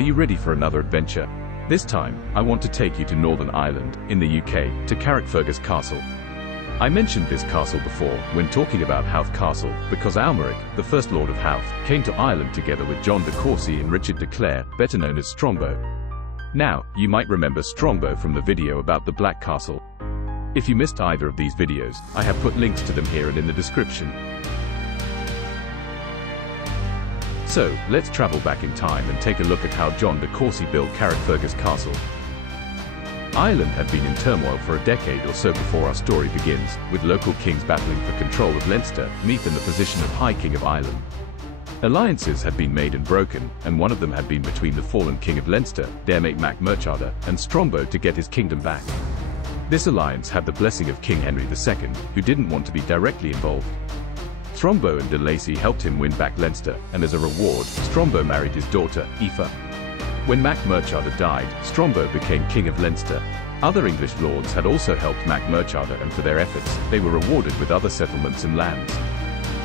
Are you ready for another adventure? This time, I want to take you to Northern Ireland, in the UK, to Carrickfergus Castle. I mentioned this castle before, when talking about Howth Castle, because Amalric, the first Lord of Howth, came to Ireland together with John de Courcy and Richard de Clare, better known as Strongbow. Now, you might remember Strongbow from the video about the Black Castle. If you missed either of these videos, I have put links to them here and in the description. So, let's travel back in time and take a look at how John de Courcy built Carrickfergus Castle. Ireland had been in turmoil for a decade or so before our story begins, with local kings battling for control of Leinster, Meath and the position of High King of Ireland. Alliances had been made and broken, and one of them had been between the fallen King of Leinster, Diarmait mac Murchada, and Strongbow to get his kingdom back. This alliance had the blessing of King Henry II, who didn't want to be directly involved. Strongbow and de Lacy helped him win back Leinster, and as a reward, Strongbow married his daughter, Aoife. When Mac Murchada died, Strongbow became King of Leinster. Other English lords had also helped Mac Murchada, and for their efforts, they were rewarded with other settlements and lands.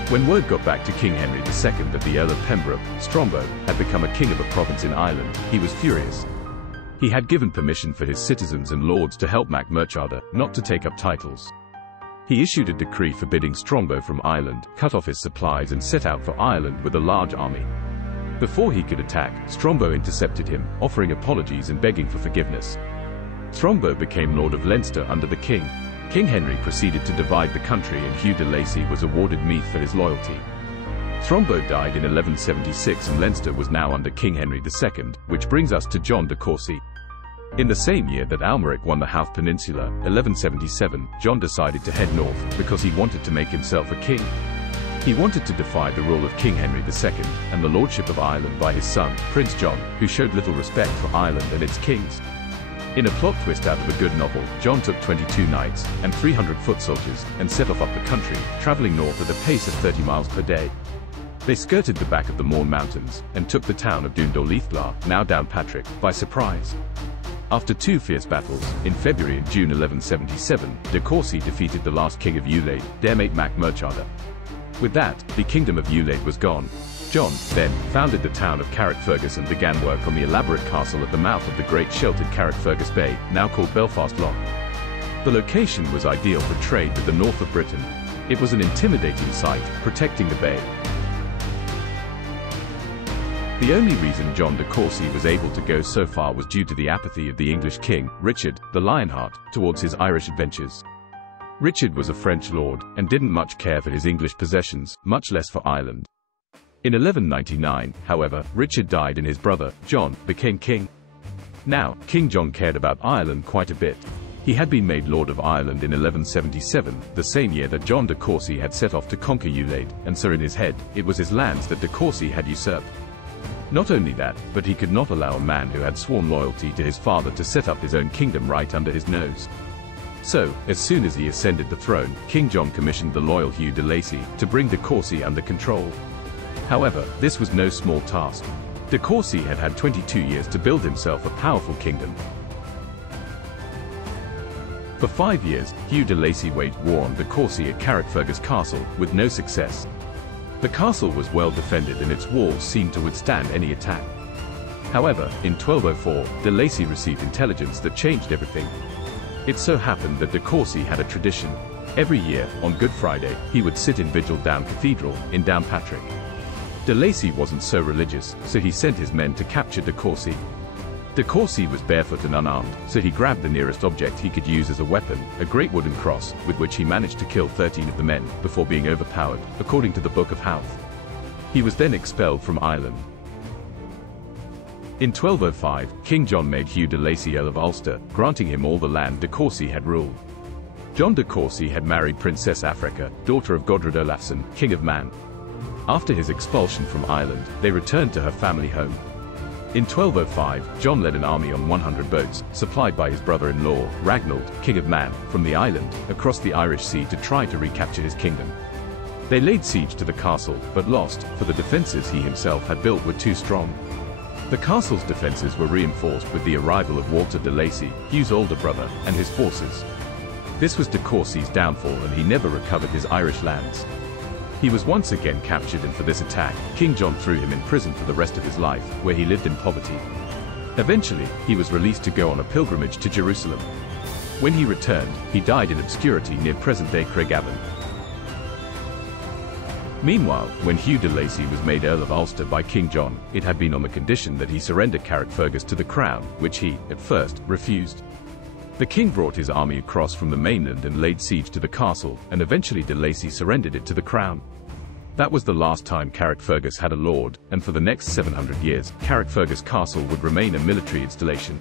When word got back to King Henry II that the Earl of Pembroke, Strongbow, had become a king of a province in Ireland, he was furious. He had given permission for his citizens and lords to help Mac Murchada, not to take up titles. He issued a decree forbidding Strongbow from Ireland, cut off his supplies and set out for Ireland with a large army. Before he could attack, Strongbow intercepted him, offering apologies and begging for forgiveness. Strongbow became Lord of Leinster under the king. King Henry proceeded to divide the country and Hugh de Lacy was awarded Meath for his loyalty. Strongbow died in 1176 and Leinster was now under King Henry II, which brings us to John de Courcy. In the same year that Amalric won the Howth Peninsula, 1177, John decided to head north, because he wanted to make himself a king. He wanted to defy the rule of King Henry II, and the lordship of Ireland by his son, Prince John, who showed little respect for Ireland and its kings. In a plot twist out of a good novel, John took 22 knights, and 300 foot soldiers, and set off up the country, traveling north at a pace of 30 miles per day. They skirted the back of the Mourne Mountains, and took the town of Doondoleithgla, now Downpatrick, by surprise. After two fierce battles, in February and June 1177, de Courcy defeated the last king of Iulaid, Diarmait mac Murchada. With that, the kingdom of Iulaid was gone. John, then, founded the town of Carrickfergus and began work on the elaborate castle at the mouth of the great sheltered Carrickfergus Bay, now called Belfast Lough. The location was ideal for trade with the north of Britain. It was an intimidating site, protecting the bay. The only reason John de Courcy was able to go so far was due to the apathy of the English king, Richard, the Lionheart, towards his Irish adventures. Richard was a French lord, and didn't much care for his English possessions, much less for Ireland. In 1199, however, Richard died and his brother, John, became king. Now, King John cared about Ireland quite a bit. He had been made Lord of Ireland in 1177, the same year that John de Courcy had set off to conquer Iulaid, and so in his head, it was his lands that de Courcy had usurped. Not only that, but he could not allow a man who had sworn loyalty to his father to set up his own kingdom right under his nose. So, as soon as he ascended the throne, King John commissioned the loyal Hugh de Lacy to bring de Courcy under control. However, this was no small task. De Courcy had had 22 years to build himself a powerful kingdom. For 5 years, Hugh de Lacy waged war on de Courcy at Carrickfergus Castle, with no success. The castle was well defended and its walls seemed to withstand any attack. However, in 1204, de Lacy received intelligence that changed everything. It so happened that de Courcy had a tradition. Every year, on Good Friday, he would sit in vigil down Cathedral, in Downpatrick. De Lacy wasn't so religious, so he sent his men to capture de Courcy. De Courcy was barefoot and unarmed, so he grabbed the nearest object he could use as a weapon, a great wooden cross, with which he managed to kill 13 of the men, before being overpowered, according to the Book of Howth. He was then expelled from Ireland. In 1205, King John made Hugh de Lacy Earl of Ulster, granting him all the land de Courcy had ruled. John de Courcy had married Princess Africa, daughter of Godred Olafson, King of Man. After his expulsion from Ireland, they returned to her family home. In 1205, John led an army on 100 boats, supplied by his brother-in-law, Ragnald, King of Man, from the island, across the Irish Sea to try to recapture his kingdom. They laid siege to the castle, but lost, for the defenses he himself had built were too strong. The castle's defenses were reinforced with the arrival of Walter de Lacy, Hugh's older brother, and his forces. This was de Courcy's downfall and he never recovered his Irish lands. He was once again captured, and for this attack, King John threw him in prison for the rest of his life, where he lived in poverty. Eventually, he was released to go on a pilgrimage to Jerusalem. When he returned, he died in obscurity near present-day Craigavon. Meanwhile, when Hugh de Lacy was made Earl of Ulster by King John, it had been on the condition that he surrender Carrickfergus to the crown, which he, at first, refused. The king brought his army across from the mainland and laid siege to the castle, and eventually de Lacy surrendered it to the crown. That was the last time Carrickfergus had a lord, and for the next 700 years, Carrickfergus Castle would remain a military installation.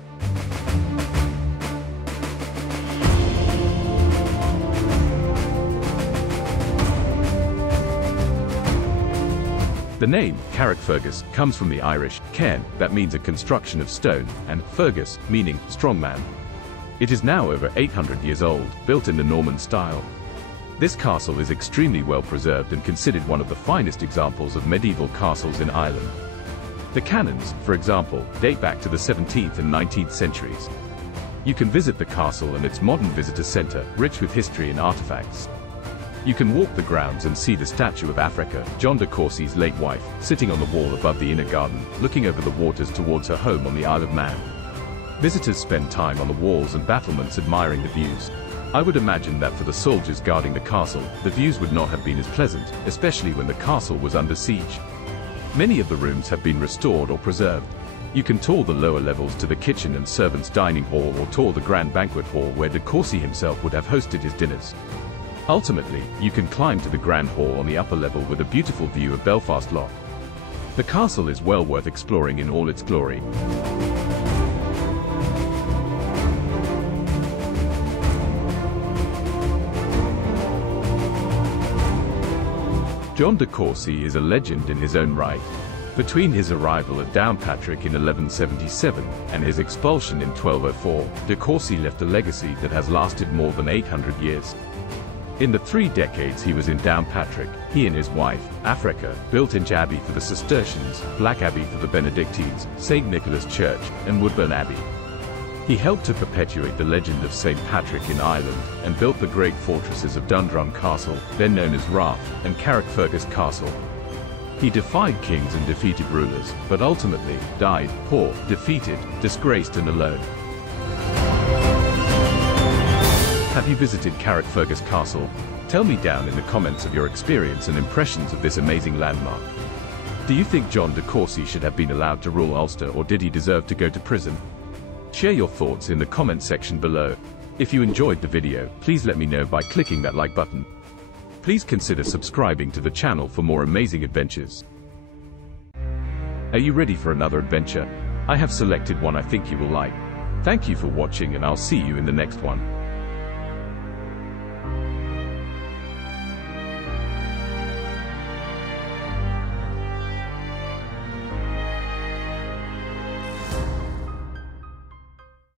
The name, Carrickfergus, comes from the Irish, cairn, that means a construction of stone, and fergus, meaning strong man. It is now over 800 years old, built in the Norman style. This castle is extremely well preserved and considered one of the finest examples of medieval castles in Ireland. The cannons, for example, date back to the 17th and 19th centuries. You can visit the castle and its modern visitor centre, rich with history and artifacts. You can walk the grounds and see the statue of Africa, John de Courcy's late wife, sitting on the wall above the inner garden, looking over the waters towards her home on the Isle of Man. Visitors spend time on the walls and battlements admiring the views. I would imagine that for the soldiers guarding the castle, the views would not have been as pleasant, especially when the castle was under siege. Many of the rooms have been restored or preserved. You can tour the lower levels to the kitchen and servants' dining hall, or tour the grand banquet hall where de Courcy himself would have hosted his dinners. Ultimately, you can climb to the grand hall on the upper level with a beautiful view of Belfast Lough. The castle is well worth exploring in all its glory. John de Courcy is a legend in his own right. Between his arrival at Downpatrick in 1177 and his expulsion in 1204, de Courcy left a legacy that has lasted more than 800 years. In the 3 decades he was in Downpatrick, he and his wife, Africa, built Inch Abbey for the Cistercians, Black Abbey for the Benedictines, St. Nicholas Church, and Woodburn Abbey. He helped to perpetuate the legend of St. Patrick in Ireland, and built the great fortresses of Dundrum Castle, then known as Rath, and Carrickfergus Castle. He defied kings and defeated rulers, but ultimately died poor, defeated, disgraced and alone. Have you visited Carrickfergus Castle? Tell me down in the comments of your experience and impressions of this amazing landmark. Do you think John de Courcy should have been allowed to rule Ulster, or did he deserve to go to prison? Share your thoughts in the comment section below. If you enjoyed the video, please let me know by clicking that like button. Please consider subscribing to the channel for more amazing adventures. Are you ready for another adventure? I have selected one I think you will like. Thank you for watching, and I'll see you in the next one.